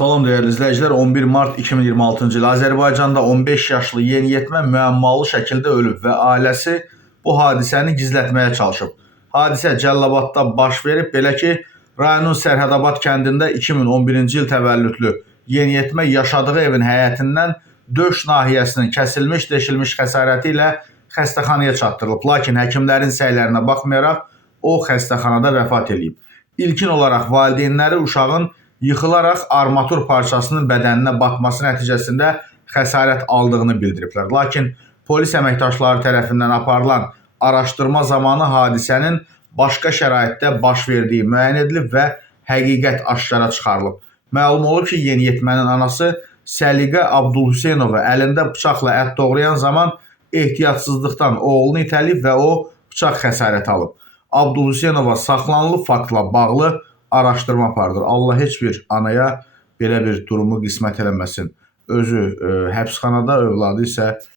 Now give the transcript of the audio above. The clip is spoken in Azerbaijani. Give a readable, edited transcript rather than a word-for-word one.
Salam değerli izləyicilər, 11 mart 2026-cı il Azərbaycanda 15 yaşlı yeniyetmə müəmmalı şəkildə ölüb və ailəsi bu hadisəni gizlətməyə çalışıb. Hadisə Cəlilabadda baş verib, belə ki, rayonun Sərhədabad kəndində 2011-ci il təvəllüdlü yeniyetmə yaşadığı evin həyətindən döş nahiyəsinin kəsilmiş, deşilmiş xəsarəti ilə xəstəxanaya çatdırılıb. Lakin həkimlərin səylərinə baxmayaraq o xəstəxanada vəfat edib. İlkin olaraq valideynləri uşağın yıxılaraq armatur parçasının bədəninə batması nəticəsində xəsarət aldığını bildiriblər. Lakin polis əməkdaşları tərəfindən aparılan araşdırma zamanı hadisənin başqa şəraitdə baş verdiyi müəyyən edilib və həqiqət aşkara çıxarılıb. Məlum olub ki, yeniyetmənin anası Səliqə Abdulhüseynova əlində bıçaqla ət doğrayan zaman ehtiyatsızlıqdan oğlunu itəlib və o bıçaq xəsarəti alıb. Abdulhüseynova saxlanılıb, faktla bağlı araşdırma aparılır. Allah heç bir anaya belə bir durumu qismət eləməsin. Özü həbsxanada, övladı isə